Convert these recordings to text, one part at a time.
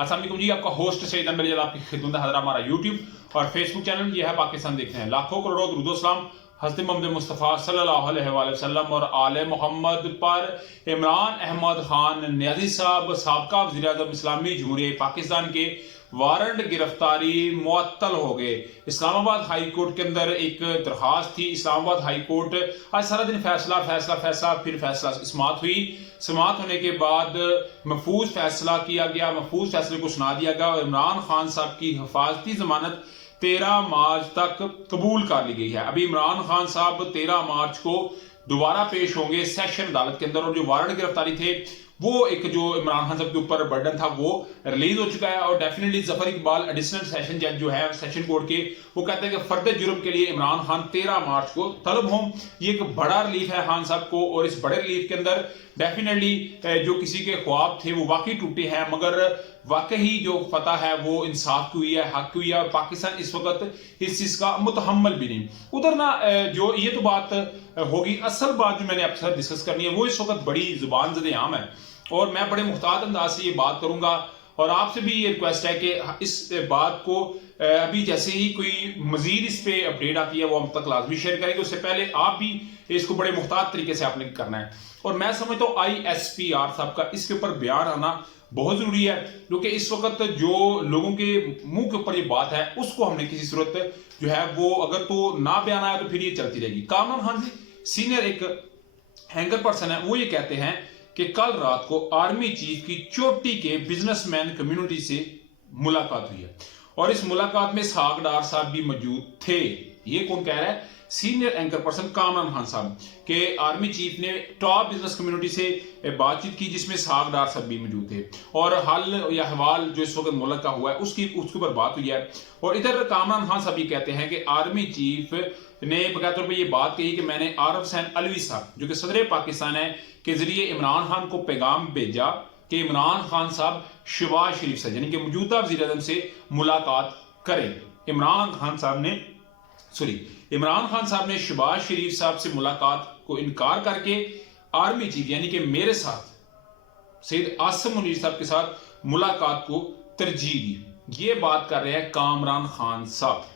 अस्सलाम वालेकुम जी, आपका होस्ट सईद अनवर जलाल आपकी खिदमत में हाजिर हमारा यूट्यूब और फेसबुक चैनल ये है पाकिस्तान देखते हैं। लाखों करोड़ों दुरूद सलाम हज़रत मोहम्मद मुस्तफ़ा सल्लल्लाहु अलैहि वसल्लम और आले मोहम्मद पर। इमरान अहमद खान नियाज़ी साहब साबका वज़ीर आज़म इस्लामी जमहूरिया पाकिस्तान के वारंट गिरफ्तारी मुअत्तल हो गए। इस्लामाबाद हाई कोर्ट के अंदर एक दरखास्त थी। इस्लामाबाद हाई कोर्ट आज सारा दिन फैसला फैसला फैसला फिर फैसला समाअत हुई। समाअत होने के बाद महफूज फैसला किया गया, महफूज फैसले को सुना दिया गया और इमरान खान साहब की हिफाजती जमानत 13 मार्च तक कबूल कर ली गई है। अभी इमरान खान साहब 13 मार्च को दोबारा पेश होंगे सेशन अदालत के अंदर और जो वारंट गिरफ्तारी थे वो एक जो इमरान खान साहब के ऊपर बर्डन था वो रिलीज हो चुका है। और definitely Zafar Iqbal additional session जज जो है सेशन कोर्ट के, वो कहते हैं कि फर्द जुर्म के लिए इमरान खान 13 मार्च को तलब हों। ये एक बड़ा रिलीफ है खान साहब को और इस बड़े रिलीफ के अंदर डेफिनेटली जो किसी के ख्वाब थे वो वाकई टूटे हैं, मगर वाकई जो फतह है वो इंसाफ की हुई है, हक की हुई है और पाकिस्तान इस वक्त इस चीज का मुतहम्मल भी नहीं। उधर ना जो ये तो बात होगी, असल बात जो मैंने आपके साथ डिस्कस करनी है वो इस वक्त बड़ी जुबान ज़द आम है और मैं बड़े मुख्तार अंदाज से ये बात करूंगा और आपसे भी ये रिक्वेस्ट है कि इस बात को अभी जैसे ही कोई मजीद इस पे अपडेट आती है वो हम तक लाजमी शेयर करेंगे। उससे पहले आप भी इसको बड़े मुख्तार तरीके से आपने करना है और मैं समझता हूँ ISPR साहब का इसके ऊपर बयान आना बहुत जरूरी है, क्योंकि इस वक्त जो लोगों के मुंह के ऊपर ये बात है उसको हमने किसी सूरत जो है वो अगर तो ना बयान आया तो फिर ये चलती रहेगी। कामरान खान जी सीनियर एक हैंगर पर्सन है, वो ये कहते हैं कि कल रात को आर्मी चीफ की चोटी के बिजनेसमैन कम्युनिटी से मुलाकात हुई है और इस मुलाकात में इसहाक डार साहब भी मौजूद थे। ये कौन कह रहा है? Senior anchor person Kamran Khan साहब के आर्मी चीफ ने टॉप बिजनेस कम्युनिटी से बातचीत की जिसमें इसहाक डार साहब भी मौजूद थे और हाल या हवाल जो इस वक्त मुल्क का हुआ है उसके ऊपर बात हुई है। और इधर कामरान खान साहब ये कहते हैं कि आर्मी चीफ ने बकायदा तौर पर यह बात कही कि मैंने आरिफ हुसैन अलवी साहब जो कि सदर पाकिस्तान है के जरिए इमरान खान को पैगाम भेजा कि इमरान खान साहब शहबाज शरीफ से यानी कि मौजूदा वज़ीर आज़म से मुलाकात करें। इमरान खान साहब ने शहबाज शरीफ साहब से मुलाकात को इनकार करके आर्मी चीफ यानी कि मेरे साथ सैयद आसिम मुनीर साहब के साथ मुलाकात को तरजीह दी। ये बात कर रहे हैं कामरान खान साहब।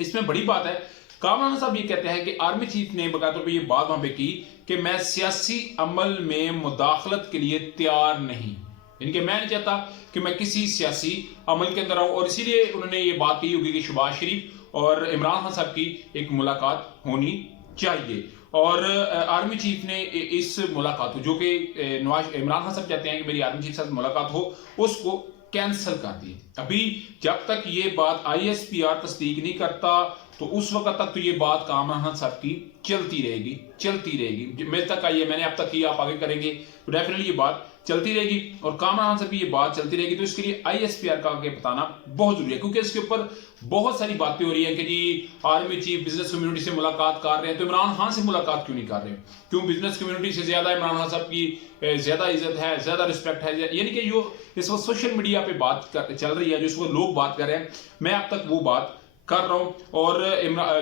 इसमें बड़ी बात है, कामरान साहब ये कहते हैं कि आर्मी चीफ ने बकायदा तौर पर यह बात वहां पे की कि मैं सियासी अमल में मुदाखलत के लिए तैयार नहीं, यानी कि मैं नहीं चाहता कि मैं किसी सियासी अमल के अंदर आऊं और इसीलिए उन्होंने ये बात कही होगी कि शहबाज शरीफ और इमरान खान साहब की एक मुलाकात होनी चाहिए। और आर्मी चीफ ने इस मुलाकात को जो कि इमरान खान साहब चाहते हैं कि मेरी आर्मी चीफ से मुलाकात हो उसको कैंसिल कर दी। अभी जब तक ये बात ISPR तस्दीक नहीं करता तो उस वक्त तक तो ये बात कामरान खान साहब की चलती रहेगी। मेरे तक आई है, मैंने अब तक की, आप आगे करेंगे तो डेफिनेटली ये बात चलती रहेगी और कामरान खान साहब की ये बात चलती रहेगी। तो इसके लिए ISPR का आगे बताना बहुत जरूरी है क्योंकि इसके ऊपर बहुत सारी बातें हो रही है कि जी आर्मी चीफ बिजनेस कम्युनिटी से मुलाकात कर रहे हैं तो इमरान खान से मुलाकात क्यों नहीं कर रहे? क्यों बिजनेस कम्युनिटी से ज्यादा इमरान खान साहब की ज्यादा इज्जत है, ज्यादा रिस्पेक्ट है? यानी कि जो इस वक्त सोशल मीडिया पे बात चल रही है, जो इस वक्त लोग बात कर रहे हैं, मैं अब तक वो बात कर रहा हूं और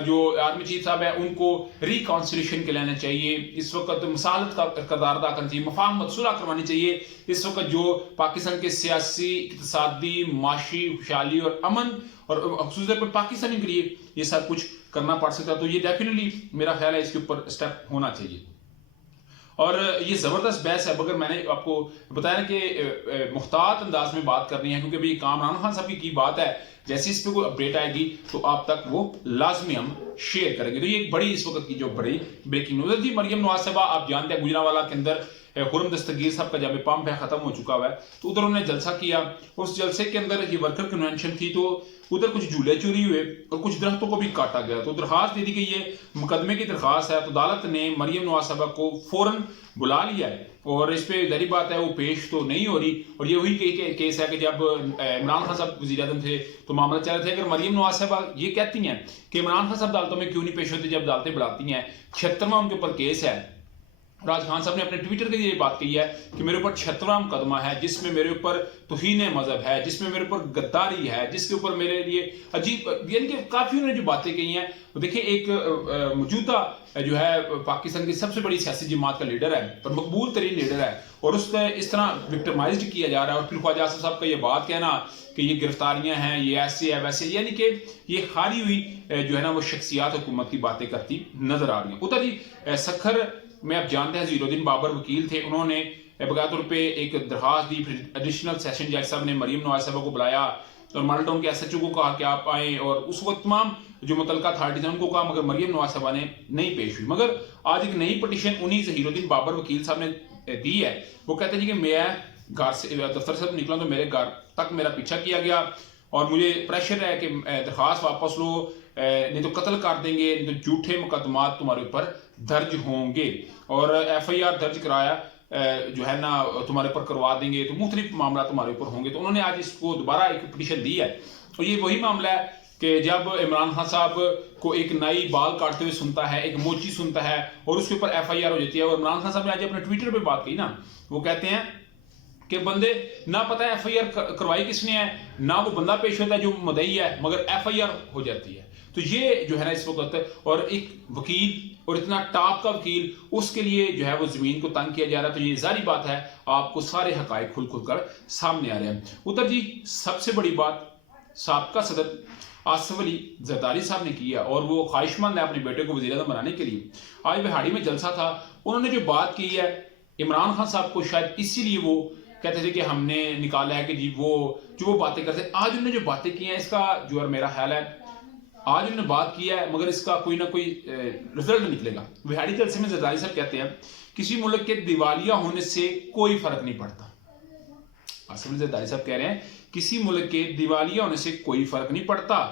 जो आर्मी चीफ साहब है उनको रिकॉन्सिलिएशन के लेना चाहिए। इस वक्त मसालत का किरदार अदा करना चाहिए, मफाहमत सुलह करवानी चाहिए। इस वक्त जो पाकिस्तान के सियासी, इक़्तिसादी, माशी खुशहाली और अमन और ख़ुसूस पर पाकिस्तानी के लिए ये सब कुछ करना पड़ सकता है, तो ये डेफिनेटली मेरा ख्याल है इसके ऊपर स्टेप होना चाहिए। और ये जबरदस्त बहस है, मगर मैंने आपको बताया कि मुख्तात अंदाज में बात करनी है क्योंकि अभी कामरान खान साहब की बात है, जैसे इस पे कोई अपडेट आएगी तो आप तक वो लाजमी हम शेयर करेंगे। तो ये एक बड़ी इस वक्त की जो बड़ी ब्रेकिंग न्यूज थी। मरियम नवाज साहबा आप जानते हैं गुजरांवाला के अंदर खुर्रम दस्तगीर साहब का जब पंप है खत्म हो चुका हुआ है तो उधर उन्होंने जलसा किया। उस जलसे के अंदर ये वर्कर कन्वेंशन थी तो उधर कुछ झूले चोरी हुए और कुछ दरख्तों को भी काटा गया। तो दरखास्त दे दी गई है, मुकदमे की दरखास्त है, तो अदालत ने मरियम नवाज साहबा को फौरन बुला लिया है और इस पे जारी बात है वो पेश तो नहीं हो रही। और ये वही केस है कि जब इमरान खान साहब वज़ीर आज़म थे तो मामला चल रहे थे। अगर मरियम नवाज साहबा ये कहती हैं कि इमरान खान साहब अदालतों में क्यों नहीं पेश होते जब अदालतें बुलाती हैं, 76वां उनके ऊपर केस है اور آج خان صاحب نے اپنے ٹویٹر کے یہ بات کہی ہے کہ میرے اوپر 76واں مقدمہ ہے جس میں میرے اوپر توہین مذہب ہے، جس میں میرے اوپر غداری ہے، جس کے اوپر میرے لیے عجیب، یعنی کہ کافی انہوں نے جو باتیں کہی ہیں وہ دیکھیں ایک موجودہ جو ہے پاکستان کی سب سے بڑی سیاسی جماعت کا لیڈر ہے اور مقبول ترین لیڈر ہے، اور اس پہ اس طرح وکٹمائزڈ کیا جا رہا ہے، اور پھر خواجہ آصف صاحب کا یہ بات کہنا کہ یہ گرفتاریاں ہیں، یہ ایسے ہے ویسے، یعنی کہ یہ خالی ہوئی جو ہے نا وہ شخصیات حکومت کی باتیں کرتی نظر آ رہی ہیں۔ ادھر ہی سکھر میں آپ جانتے ہیں زیر الدین بابر وکیل تھے، انہوں نے بقایا طور پہ ایک درخواست دی، پھر ایڈیشنل سیشن جج صاحب نے مریم نواز صاحبہ کو بلایا اور ماڈل ٹاؤن کے ایس ایچ او کو کہا کہ آپ آئیں، اور اس وقت تمام جو متعلقہ اتھارٹیز ہیں ان کو کہا، مگر مریم نواز صاحبہ نے نہیں پیش ہوئی۔ مگر آج ایک نئی پٹیشن انہی زہیر الدین بابر وکیل صاحب نے دی ہے، وہ کہتے ہیں کہ میں گھر سے دفتر سے نکلا تو میرے گھر تک میرا پیچھا کیا گیا اور مجھے پریشر ہے کہ درخواست واپس لو، نہیں تو قتل کر دیں گے، نہیں تو جھوٹے مقدمات تمہارے اوپر درج ہوں گے، اور ایف آئی آر درج کرایا جو ہے نا تمہارے اوپر کروا دیں گے، تو مختلف معاملات تمہارے اوپر ہوں گے۔ تو انہوں نے آج اس کو دوبارہ ایک پٹیشن دی ہے، اور یہ وہی معاملہ ہے کہ جب عمران خان صاحب کو ایک نئی بال کاٹتے ہوئے سنتا ہے، ایک موچی سنتا ہے، اور اس کے اوپر ایف آئی آر ہو جاتی ہے، اور عمران خان صاحب نے آج اپنے ٹویٹر پہ بات کی نا، وہ کہتے ہیں کہ بندے نہ پتہ ایف آئی آر کروائی کس نے ہے، نہ وہ بندہ پیش ہوتا ہے جو مدعی ہے، مگر ایف آئی آر ہو جاتی ہے۔ تو یہ جو ہے نا اس وقت، اور ایک وکیل اور اتنا ٹاپ کا وکیل، اس کے لیے جو ہے وہ زمین کو تنگ کیا جا رہا ہے، تو یہ ظاہری بات ہے آپ کو سارے حقائق کھل کھل کر سامنے آ رہے ہیں۔ ادھر جی سب سے بڑی بات سابقہ صدر آصف علی زرداری صاحب نے کی ہے، اور وہ خواہش مند ہے اپنے بیٹے کو وزیر اعظم بنانے کے لیے۔ آج بہاڑی میں جلسہ تھا، انہوں نے جو بات کی ہے عمران خان صاحب کو شاید اسی لیے وہ کہتے تھے کہ ہم نے نکالا ہے کہ جی وہ جو باتیں کرتے، آج انہوں نے جو باتیں کی ہیں اس کا جو میرا خیال ہے آج انہوں نے بات کیا ہے مگر اس کا کوئی نہ کوئی رزلٹ نکلے گا۔ بہاڑی جلسے میں زرداری صاحب کہتے ہیں کسی ملک کے دیوالیہ ہونے سے کوئی فرق نہیں پڑتا۔ آصف علی زرداری صاحب کہہ رہے ہیں کسی ملک کے دیوالیہ ہونے سے کوئی فرق نہیں پڑتا،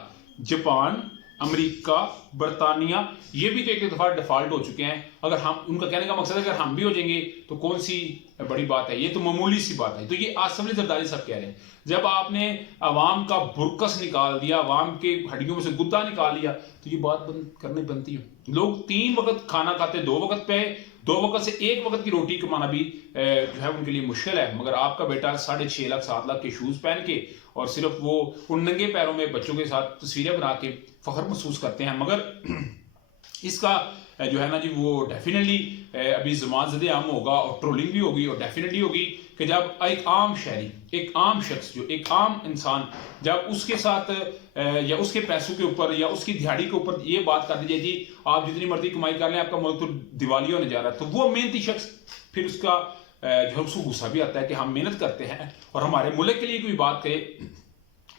جاپان، امریکہ، برطانیہ یہ بھی تو ایک دفعہ ڈیفالٹ ہو چکے ہیں، اگر ہم، ان کا کہنے کا مقصد ہے اگر ہم بھی ہو جائیں گے تو کون سی بڑی بات ہے، یہ تو معمولی سی بات ہے۔ تو یہ آصف علی زرداری صاحب کہہ رہے ہیں جب آپ نے عوام کا برکس نکال دیا، عوام کے ہڈیوں میں سے گدا نکال لیا، تو یہ بات کرنی بنتی ہے۔ لوگ 3 وقت کھانا کھاتے، 2 وقت پہ، 2 وقت سے 1 وقت کی روٹی کمانا بھی جو ہے ان کے لیے مشکل ہے، مگر آپ کا بیٹا 6.5 لاکھ 7 لاکھ کے شوز پہن کے اور صرف وہ ان ننگے پیروں میں بچوں کے ساتھ تصویریں بنا کے فخر محسوس کرتے ہیں۔ مگر اس کا جو ہے نا جی وہ ڈیفینیٹلی ابھی زمان زد عام ہوگا اور ٹرولنگ بھی ہوگی، اور ڈیفینیٹلی ہوگی کہ جب ایک عام شہری، ایک عام شخص، جو ایک عام انسان، جب اس کے ساتھ یا اس کے پیسوں کے اوپر یا اس کی دیہاڑی کے اوپر یہ بات کر دی جائے جی آپ جتنی مرضی کمائی کر لیں آپ کا ملک تو دیوالیہ ہونے جا رہا ہے، تو وہ محنتی شخص پھر اس کا جو اس کو غصہ بھی آتا ہے کہ ہم محنت کرتے ہیں اور ہمارے ملک کے لیے کوئی بات کرے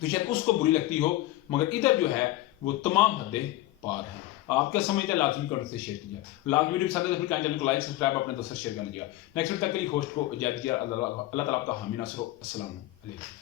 تو شاید اس کو بری لگتی ہو، مگر ادھر جو ہے وہ تمام حدیں پار ہیں۔ آپ کیا سمجھتے ہیں؟ لازمی کمنٹ سے شیئر کیجیے۔ لاگ ویڈیو پسند ہے تو چینل کو لائک سبسکرائب اپنے دوستوں سے شیئر کر لیجیے۔ نیکسٹ ویڈیو تک کے لیے ہوسٹ کو اجازت دیجیے۔ اللہ تعالیٰ آپ کا حامی ناصر ہو۔ السلام علیکم۔